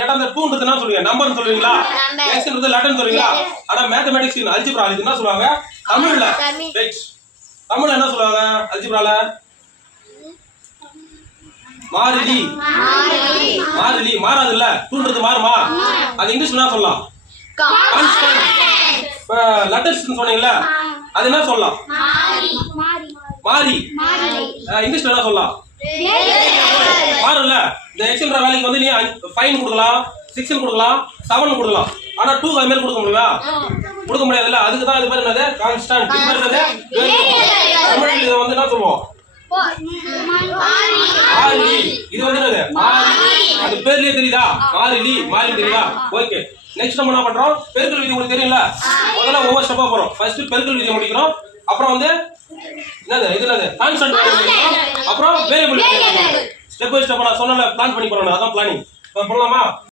கேட்டா அந்த 2ன்றது என்ன சொல்லுவீங்க? நம்பர்னு சொல்லுவீங்களா? xன்றது லெட்டர்னு சொல்லுவீங்களா? ஆனா மேத்தமேட்டிக்ஸ் அல்ஜிப்ரா இதுக்கு என்ன சொல்லுவாங்க? தமிழ்ல தமிழ்ல என்ன சொல்லுவாங்க? அல்ஜிப்ரால மாறிலி. மாறிலி மாறாதுல்ல. 2ன்றது மாறுமா? அது இங்கிலீஷ்ல என்ன சொல்லலாம்? கான்ஸ்டன்ட். லெட்டர்ஸ் சொன்னீங்கல்ல, அது என்ன சொல்லலாம்? மாறி. இங்கிலீஷ்ல என்ன சொல்லலாம்? மாறும்ல. இந்த எக்ஸ்ன்ற வேலைக்கு வந்து நீ 5 கொடுக்கலாம், 6 கொடுக்கலாம், 7 கொடுக்கலாம். ஆனா 2 அது மாதிரி கொடுக்க முடியுமா? கொடுக்க முடியாதுல்ல. அதுக்கு தான் இது பேர் என்னது? கான்ஸ்டன்ட். இது பேர் என்னது? தமிழ்ல இத வந்து என்ன சொல்லுவோம்? மாறிலி. இது வந்து என்னது? மாறிலி. அது பேர்லயே தெரியுதா? மாறிலி. மாறிலி தெரியுதா? ஓகே. நெக்ஸ்ட் நம்ம என்ன பண்றோம்? பெருக்கல் விதி உங்களுக்கு தெரியும்ல? முதல்ல ஒவ்வொரு ஸ்டெப்பா போறோம். ஃபர்ஸ்ட் பெருக்கல் விதியை முடிக்கிறோம். அப்புறம் வந்து என்னது? இது என்னது? கான்ஸ்டன்ட் முடிக்கிறோம். அப்புறம் வேரியபிள் ஸ்டெப் பை ஸ்டெப்பா நான் சொன்னல பிளான் பண்ணி போறோம். அதான் பிளானிங். பண்ணலாமா?